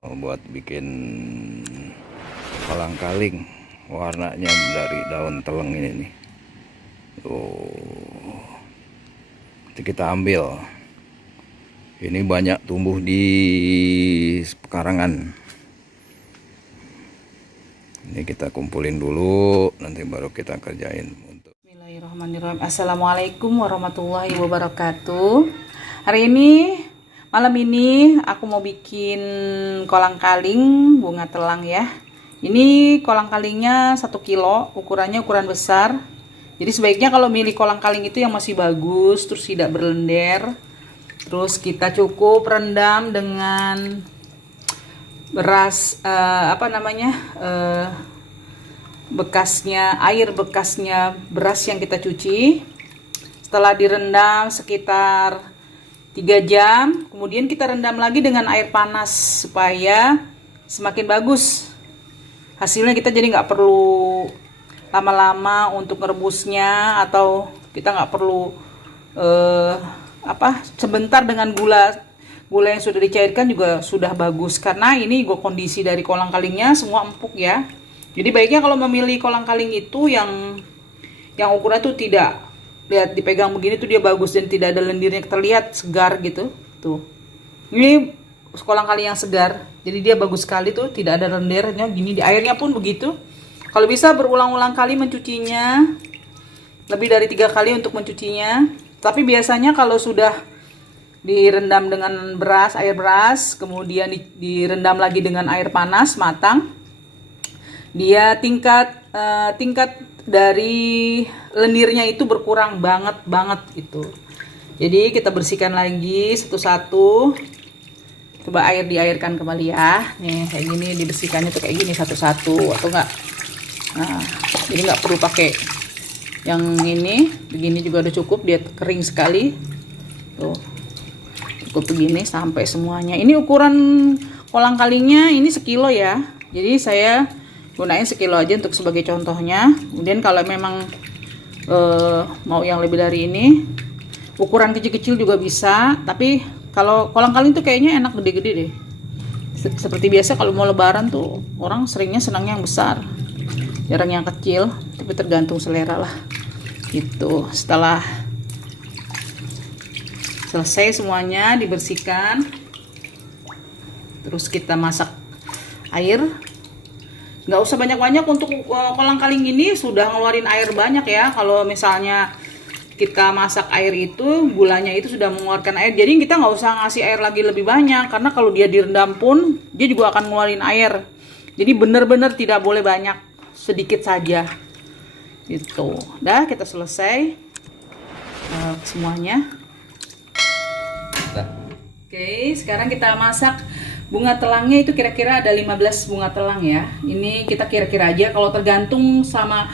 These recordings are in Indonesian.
buat bikin kolang-kaling. Warnanya dari daun teleng ini nih. Tuh. Nanti kita ambil. Ini banyak tumbuh di pekarangan. Ini kita kumpulin dulu, nanti baru kita kerjain. Bismillahirrahmanirrahim. Assalamualaikum warahmatullahi wabarakatuh. Hari ini, malam ini aku mau bikin kolang-kaling bunga telang ya. Ini kolang-kalingnya 1 kilo, ukurannya ukuran besar. Jadi sebaiknya kalau milih kolang-kaling itu yang masih bagus, terus tidak berlendir. Terus kita cukup rendam dengan beras air bekasnya beras yang kita cuci. Setelah direndam sekitar 3 jam, kemudian kita rendam lagi dengan air panas supaya semakin bagus hasilnya. Kita jadi nggak perlu lama-lama untuk merebusnya, atau kita nggak perlu sebentar dengan gula yang sudah dicairkan juga sudah bagus, karena ini kondisi dari kolang-kalingnya semua empuk ya. Jadi baiknya kalau memilih kolang-kaling itu yang ukuran itu tidak, lihat dipegang begini tuh dia bagus dan tidak ada lendirnya, terlihat segar gitu. Tuh. Ini kolang-kaling yang segar. Jadi dia bagus sekali tuh, tidak ada lendirnya gini. Di airnya pun begitu. Kalau bisa berulang-ulang kali mencucinya. Lebih dari 3 kali untuk mencucinya. Tapi biasanya kalau sudah direndam dengan air beras, kemudian direndam lagi dengan air panas matang, dia tingkat dari lendirnya itu berkurang banget gitu. Jadi kita bersihkan lagi satu-satu. Coba diairkan kembali ya. Nih kayak gini dibersihkannya tuh kayak gini satu-satu, atau enggak. Nah, jadi nggak perlu pakai yang ini, begini juga udah cukup, dia kering sekali. Tuh. Cukup begini sampai semuanya. Ini ukuran kolang-kalingnya ini 1 kilo ya. Jadi saya gunain 1 kilo aja untuk sebagai contohnya. Kemudian kalau memang mau yang lebih dari ini, ukuran kecil-kecil juga bisa. Tapi kalau kolang-kaling tuh kayaknya enak gede-gede deh. Seperti biasa kalau mau lebaran tuh orang seringnya senangnya yang besar, jarang yang kecil. Tapi tergantung selera lah gitu. Setelah selesai semuanya dibersihkan, terus kita masak air. Nggak usah banyak-banyak untuk kolang-kaling ini, sudah ngeluarin air banyak ya. Kalau misalnya kita masak air itu, gulanya itu sudah mengeluarkan air, jadi kita nggak usah ngasih air lagi lebih banyak, karena kalau dia direndam pun dia juga akan ngeluarin air. Jadi benar-benar tidak boleh banyak, sedikit saja gitu. Dah kita selesai semuanya. Oke, sekarang kita masak bunga telangnya. Itu kira-kira ada 15 bunga telang ya. Ini kita kira-kira aja, kalau tergantung sama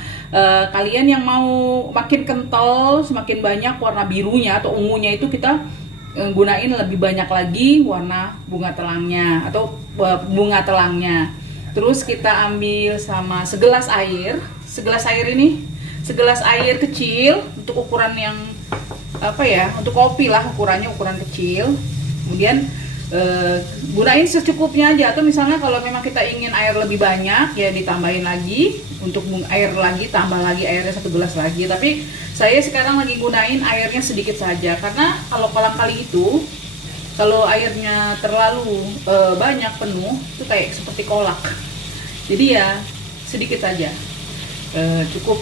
kalian yang mau makin kental, semakin banyak warna birunya atau ungunya, itu kita gunain lebih banyak lagi warna bunga telangnya atau bunga telangnya. Terus kita ambil sama segelas air. Segelas air kecil untuk ukuran yang untuk kopi lah, ukurannya ukuran kecil. Kemudian gunain secukupnya aja, atau misalnya kalau memang kita ingin air lebih banyak ya ditambahin lagi untuk air lagi, tambah lagi airnya 1 gelas lagi. Tapi saya sekarang lagi gunain airnya sedikit saja, karena kalau kolang-kaling itu kalau airnya terlalu banyak penuh itu kayak seperti kolak. Jadi ya sedikit saja cukup.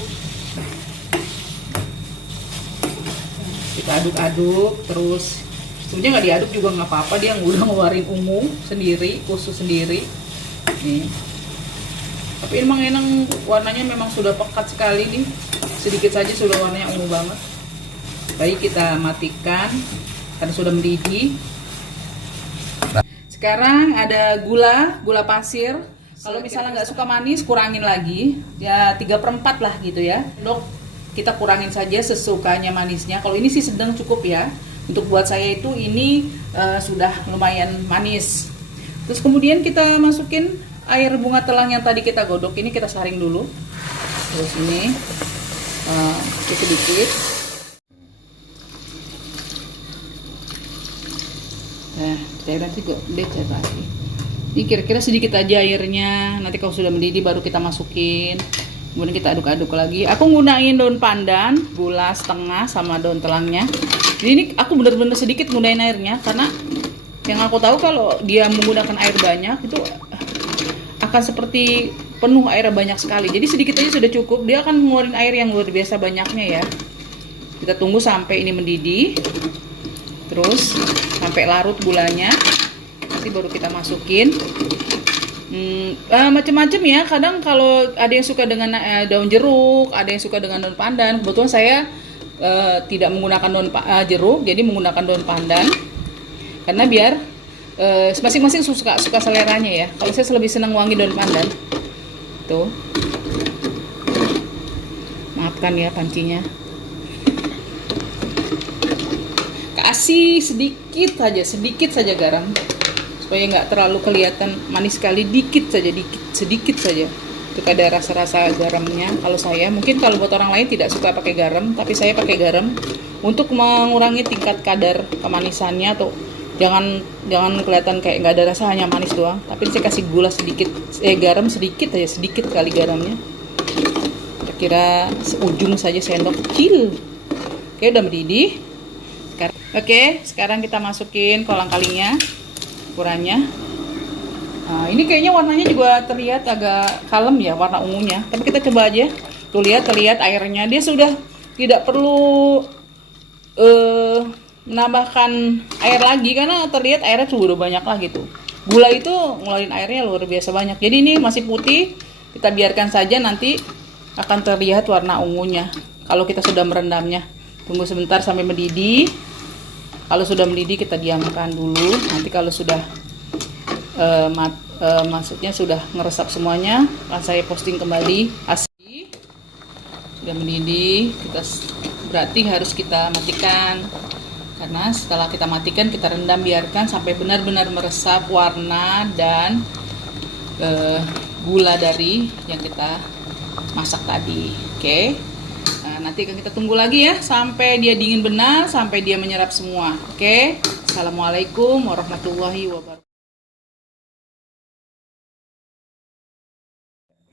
Kita aduk-aduk terus. Sebenarnya nggak diaduk juga nggak apa-apa, dia udah ngeluarin ungu sendiri, khusus sendiri nih. Tapi emang enak, warnanya memang sudah pekat sekali nih, sedikit saja sudah warnanya ungu banget. Baik, kita matikan karena sudah mendidih. Sekarang ada gula pasir. Kalau misalnya nggak suka manis, kurangin lagi ya, 3/4 lah gitu ya. Dok, kita kurangin saja sesukanya manisnya. Kalau ini sih sedang cukup ya. Untuk buat saya itu ini sudah lumayan manis. Terus kemudian kita masukin air bunga telang yang tadi kita godok. Ini kita saring dulu. Terus ini sedikit. Nah, cairan juga udah cair lagi. Ini kira-kira sedikit aja airnya. Nanti kalau sudah mendidih baru kita masukin. Kemudian kita aduk-aduk lagi. Aku gunain daun pandan, gula setengah sama daun telangnya. Jadi ini aku bener-bener sedikit gunain airnya karena yang aku tahu kalau dia menggunakan air banyak itu akan seperti penuh airnya banyak sekali. Jadi sedikit aja sudah cukup. Dia akan mengeluarkan air yang luar biasa banyaknya ya. Kita tunggu sampai ini mendidih. Terus sampai larut gulanya. Nanti baru kita masukin. Macam-macam ya. Kadang kalau ada yang suka dengan daun jeruk, ada yang suka dengan daun pandan. Kebetulan saya tidak menggunakan daun jeruk, jadi menggunakan daun pandan. Karena biar masing-masing suka seleranya ya. Kalau saya lebih senang wangi daun pandan. Tuh. Maafkan ya pancinya. Kasih sedikit saja garam. Supaya nggak terlalu kelihatan manis sekali, sedikit saja untuk ada rasa-rasa garamnya. Kalau saya, mungkin kalau buat orang lain tidak suka pakai garam, tapi saya pakai garam untuk mengurangi tingkat kadar kemanisannya. Atau jangan kelihatan kayak nggak ada rasa, hanya manis doang. Tapi saya kasih gula sedikit, garam sedikit aja, sedikit kali garamnya, kira-kira seujung saja sendok kecil. Oke, udah mendidih. Oke, sekarang kita masukin kolang kalinya, ukurannya. Nah, ini kayaknya warnanya juga terlihat agak kalem ya, warna ungunya. Tapi kita coba aja. Tuh terlihat airnya. Dia sudah tidak perlu menambahkan air lagi karena terlihat airnya sudah banyak lah gitu. Gula itu ngeluarin airnya luar biasa banyak. Jadi ini masih putih. Kita biarkan saja, nanti akan terlihat warna ungunya kalau kita sudah merendamnya. Tunggu sebentar sampai mendidih. Kalau sudah mendidih kita diamkan dulu. Nanti kalau sudah maksudnya sudah ngeresap semuanya, akan saya posting kembali hasil. Sudah mendidih, berarti harus kita matikan. Karena setelah kita matikan, kita rendam, biarkan sampai benar-benar meresap warna dan gula dari yang kita masak tadi. Oke. Nah, nanti akan kita tunggu lagi ya sampai dia dingin benar, sampai dia menyerap semua. Oke. Assalamualaikum warahmatullahi wabarakatuh.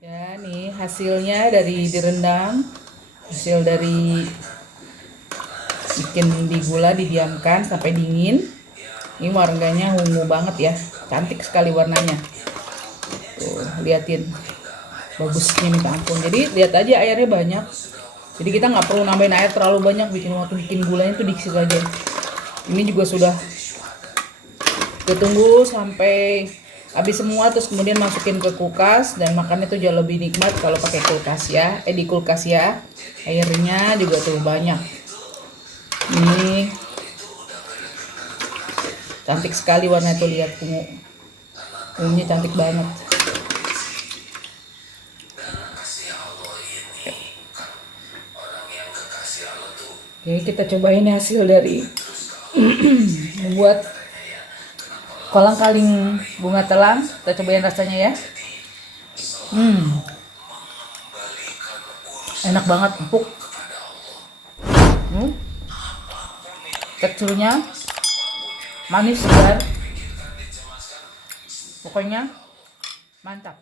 Ya, nih hasilnya dari direndam, hasil dari bikin di gula, didiamkan sampai dingin. Ini warnanya ungu banget ya, cantik sekali warnanya. Tuh, liatin bagusnya minta ampun. Jadi lihat aja airnya banyak. Jadi kita nggak perlu nambahin air terlalu banyak, bikin gulanya tuh dikit aja. Ini juga sudah kita tunggu sampai habis semua, terus kemudian masukin ke kulkas dan makannya tuh jauh lebih nikmat kalau pakai kulkas ya. Di kulkas ya. Airnya juga tuh banyak. Ini cantik sekali warna itu, lihat ungunya cantik banget. Jadi kita cobain hasil dari membuat kolang kaling bunga telang. Kita cobain rasanya ya. Enak banget, empuk. Teksturnya manis, segar. Pokoknya mantap.